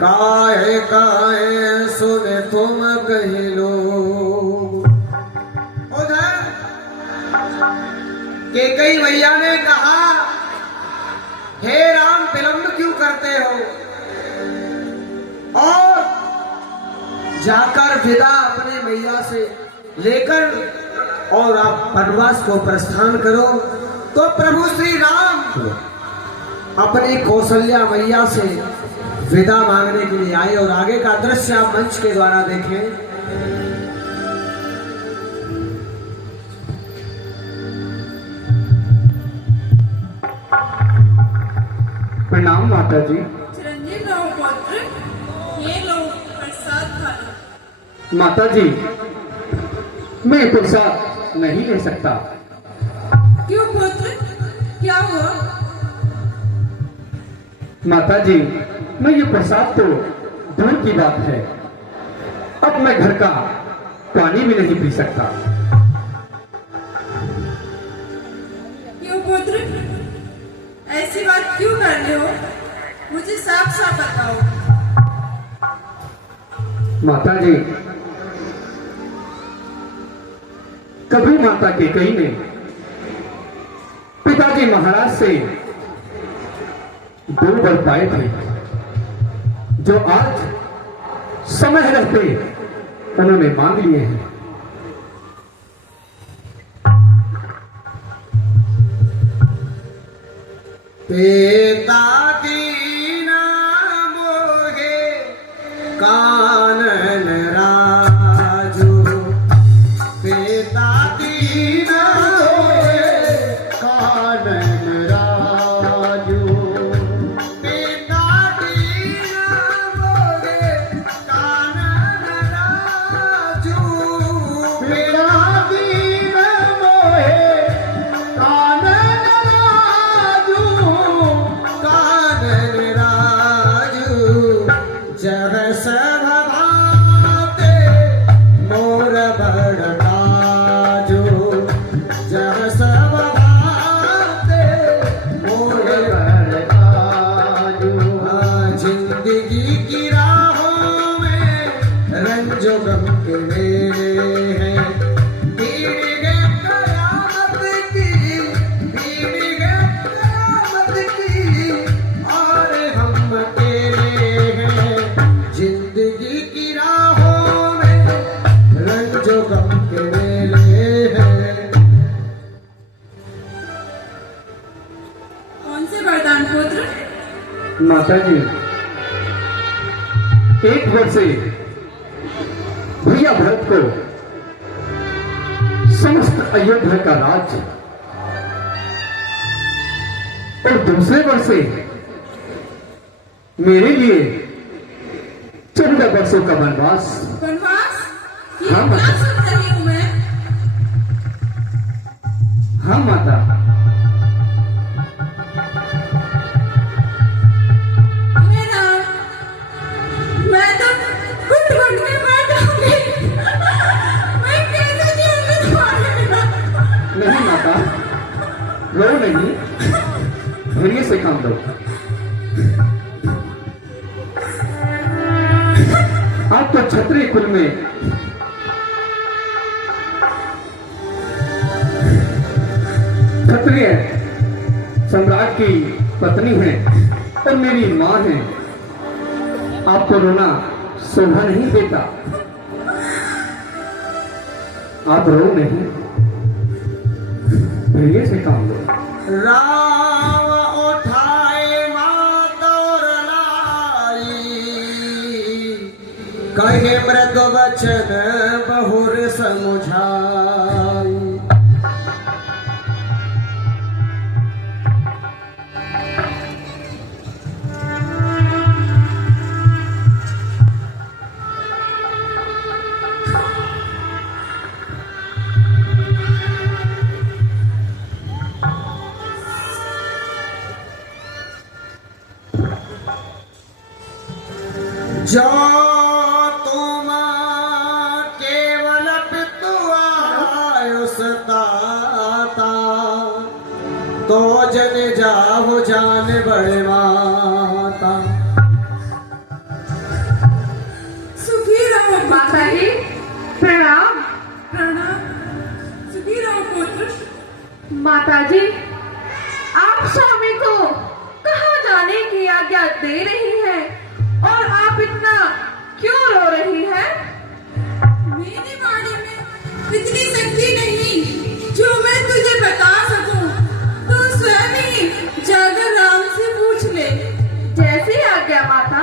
काहे काहे सुने तुम कही लो। उधर कैकेयी मैया ने कहा, हे राम विलंब क्यों करते हो, और जाकर विदा अपने मैया से लेकर और आप वनवास को प्रस्थान करो। तो प्रभु श्री राम अपनी कौशल्या मैया से विदा मांगने के लिए आए और आगे का दृश्य आप मंच के द्वारा देखें। प्रणाम माता जी। चिरंजीव रहो पुत्र, ये लो प्रसाद खा लो। माता जी, मैं प्रसाद नहीं ले सकता। क्यों पुत्र, क्या हुआ? माता जी, मैं ये प्रसाद तो दूर की बात है, अब मैं घर का पानी भी नहीं पी सकता। क्यों पुत्र, ऐसी बात क्यों कर रहे हो, मुझे साफ साफ बताओ। माता जी, कभी माता कैकेयी ने पिताजी महाराज से 2 वर पाए थे, जो आज समय रहते उन्होंने मांग लिए हैं। पिता दीना मोहे कानन राजू, पिता दीना मोहे कानन राजू, पिता दीना मोहे कानन राजू, पिता दीना मोहे कानन राजू, कानन राजू, जग सब भाते मोर बड़ काजू, जग सब भाते मोर बड़ काजू। जिंदगी की राहों में रंजो गम के मेले हैं, भीड़ गए कयामत की, भीड़ गए कयामत की, और हम अकेले हैं। जिंदगी की राहों में रंजो गम के मेले हैं। कौन से वरदान पुत्र? माता जी, 1 वर्ष से भैया भरत को समस्त अयोध्या का राज, और दूसरे वर्ष से मेरे लिए 14 वर्षों का वनवास। वनवास? ये हाँ, क्या माता। सुन रही हूँ मैं? हाँ माता, हे राम, मैं तो घुट घुट के मर जाऊंगी। मैं कैसे जीऊंगी तुम्हारे बिना? नहीं माता, रो नहीं, धैर्य से काम दो। आप तो क्षत्रिय कुल में क्षत्रिय सम्राट की पत्नी हैं और मेरी मां है। आपको रोना शोभा नहीं देता, आप रो नहीं, धैर्य से काम लो। राम उठाए मात और लाई, कहे मृदु वचन बहुर समुझाई। जो तुम केवल पितुआयुसताता, तो जन जाहु जान बड़े माता। दे रही है और आप इतना क्यों रो रही हैं? मेरी वाणी में इतनी शक्ति नहीं जो मैं तुझे बता सकूं। तू स्वयं ही जाकर राम से पूछ ले। जैसी आज्ञा माता।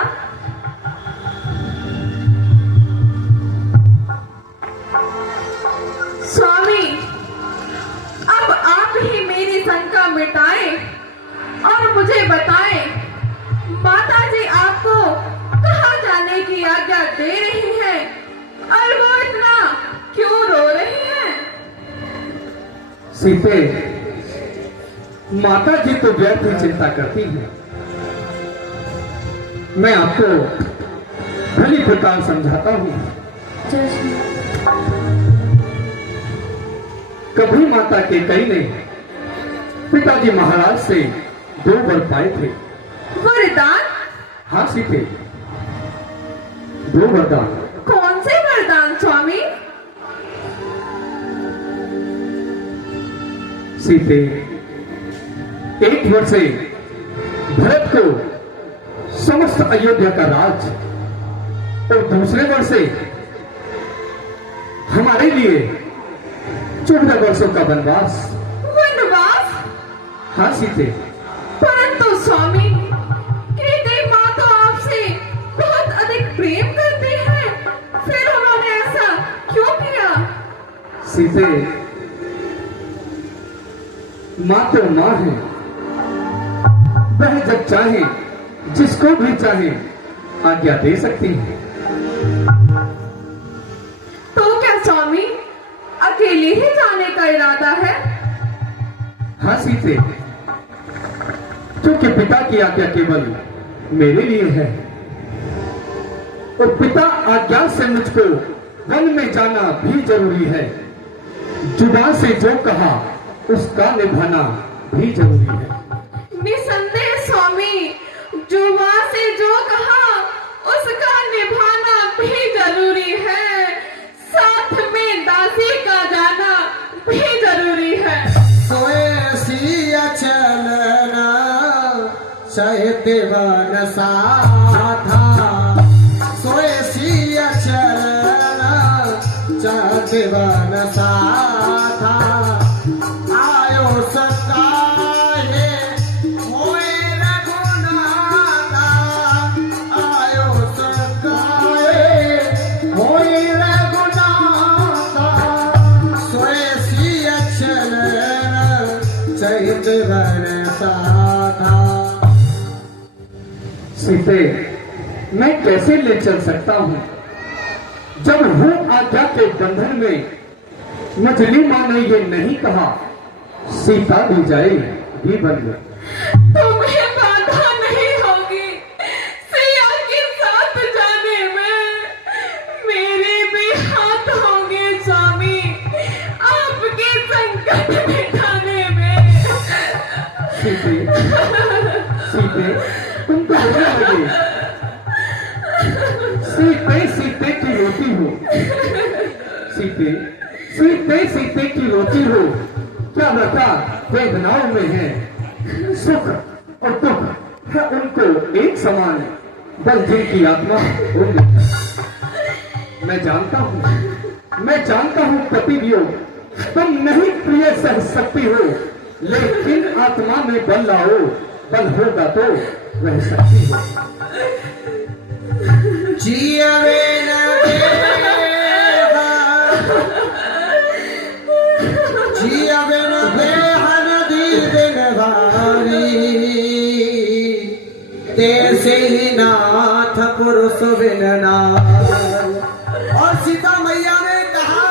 स्वामी, अब आप ही मेरी शंका मिटाएं और मुझे बताएं, माता जी आपको कहाँ जाने की आज्ञा दे रही है और वो इतना क्यों रो रही है? सीते, माता जी तो व्यर्थ ही चिंता करती है। मैं आपको भली प्रकार समझाता हूं। कभी माता के कई ने पिताजी महाराज से 2 वर पाए थे। वरदान? हाँ सीते, 2 वरदान। कौन से वरदान स्वामी? सीते, एक वर से भरत को समस्त अयोध्या का राज और दूसरे वर से हमारे लिए 14 वर्षों का वनवास। वनवास? हाँ सीते। परंतु स्वामी, केकई माँ तो आपसे बहुत अधिक प्रेम करती है, फिर उन्होंने ऐसा क्यों किया? सीते, माँ तो माँ है। वह जब चाहे जिसको भी चाहे आज्ञा दे सकती है। तो क्या स्वामी अकेले ही जाने का इरादा है? हाँ सीते, क्योंकि पिता की आज्ञा केवल मेरे लिए है और पिता आज्ञा से मुझको वन में जाना भी जरूरी है। जुबान से जो कहा उसका निभाना भी जरूरी है। निसंदेह स्वामी, जुबान से जो कहा उसका निभाना भी जरूरी है, साथ में दासी का जाना भी जरूरी है। सोए सिया चलना चाहते वन साथा, सोए सिया चलना चाहते वन साथा, आयो सताए होए रघुनाथा, आयो सताए होए रघुनाथा, सोए सिया चलना चाहते वन साथा। सीते, मैं कैसे ले चल सकता हूँ जब हूँ आज्ञा के बंधन में। मछली माँ ने ये नहीं कहा सीता भी जाए भी बन गए। तुम्हें बाधा नहीं होगी सिया के साथ जाने में, मेरे भी हाथ होंगे स्वामी आपके संकट मिटाने में। सीते, सीते, तुम तो रोने लगे। सीते सीते की रोती हो, सीते सीते सीते की रोती हो। क्या लता वेदनाओं में है, सुख और दुख है उनको एक समान, बल जिनकी आत्मा उनमें है। मैं जानता हूँ पति वियोग तुम नहीं प्रिय सह सकती हो, लेकिन आत्मा में बल लाओ, बल होगा तो वह शक्ति हो। जियवे न देहा, जियवे न देहा नदी दिन भारी, तेसे ही नाथ पुरुष बिन नार। और सीता मैया ने कहा,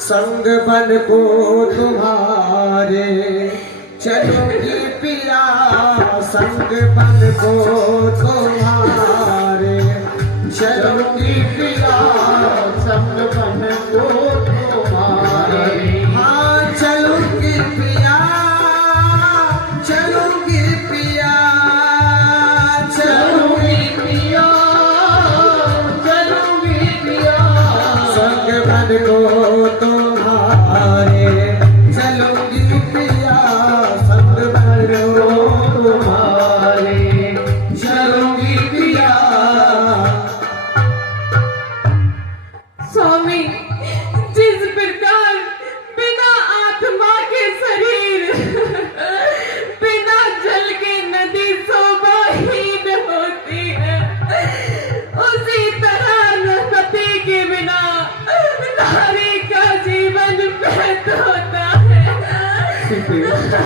संग बन को तुम्हारे चलूंगी पिया, संग बन को तुम्हारे चलूंगी पिया, संग बन को तुम्हारे। हाँ चलूंगी पिया, चलूंगी पिया, चलूंगी पिया, चलूंगी पिया, संग बन को तुम्हारे चलूंगी पिया, संग बन को तुम्हारे। सीते,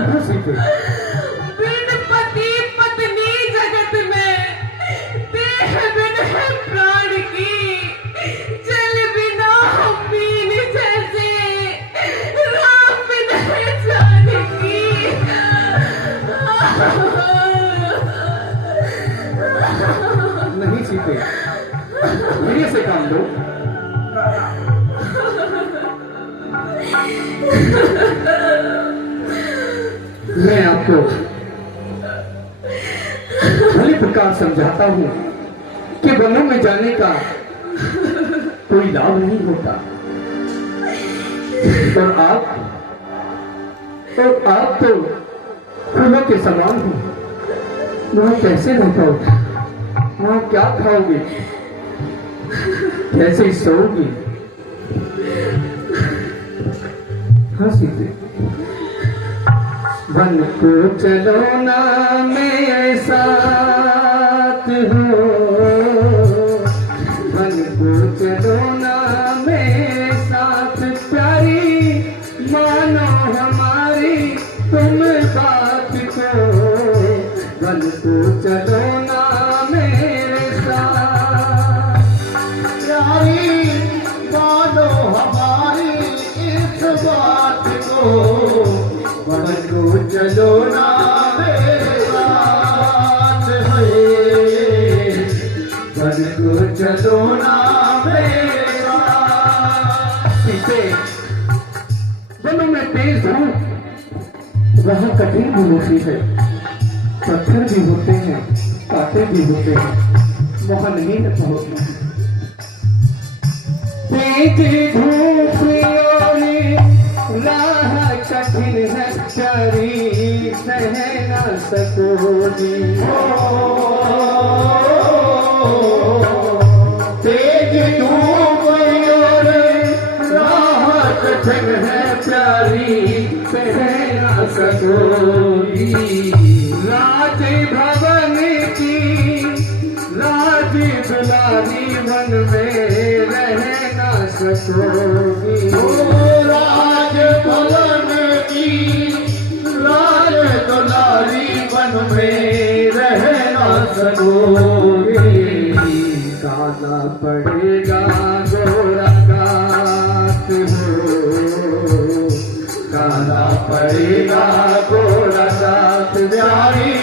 उठो सीते। बिन पति पत्नी जगत में, देह बिन है प्राण की, जल बिना मीन जैसे, राम बिन है जानकी। नहीं सीते, धीरे से काम लो। मैं आपको भली प्रकार समझाता हूँ कि वनों में जाने का कोई लाभ नहीं होता। और आप तो फूलों के समान हो। वहाँ कैसे रह पाओगे? वहाँ क्या खाओगे? कैसे सोओगे? हाँ सीते, वन को चलो ना मेरे साथ हो, वन को चलो ना मेरे साथ, प्यारी मानो हमारी तुम बात को, वन को चलो ना मेरे साथ, प्यारी मानो हमारी इस बात को, वन को चलो ना मेरे साथ है, वन को चलो ना मेरे साथ। सीते, वनों में तेज धूप, वहाँ कठिन भी होती है, पत्थर भी होते हैं, कांटे भी होते हैं, वहाँ नहीं न पहुँचना है। तेज धूप ओले, राह कठिन है प्यारी, सह न सकोगी। तेज धूप ओले, राह कठिन है प्यारी, सह न सकोगी। राज भवन की राज दुलारी, वन में रह न सकोगी। राज भवन की राज दुलारी, वन में रह न सकोगे। गाना पड़ेगा गोरा गात हो, गाना पड़ेगा गोरा गात, प्यारी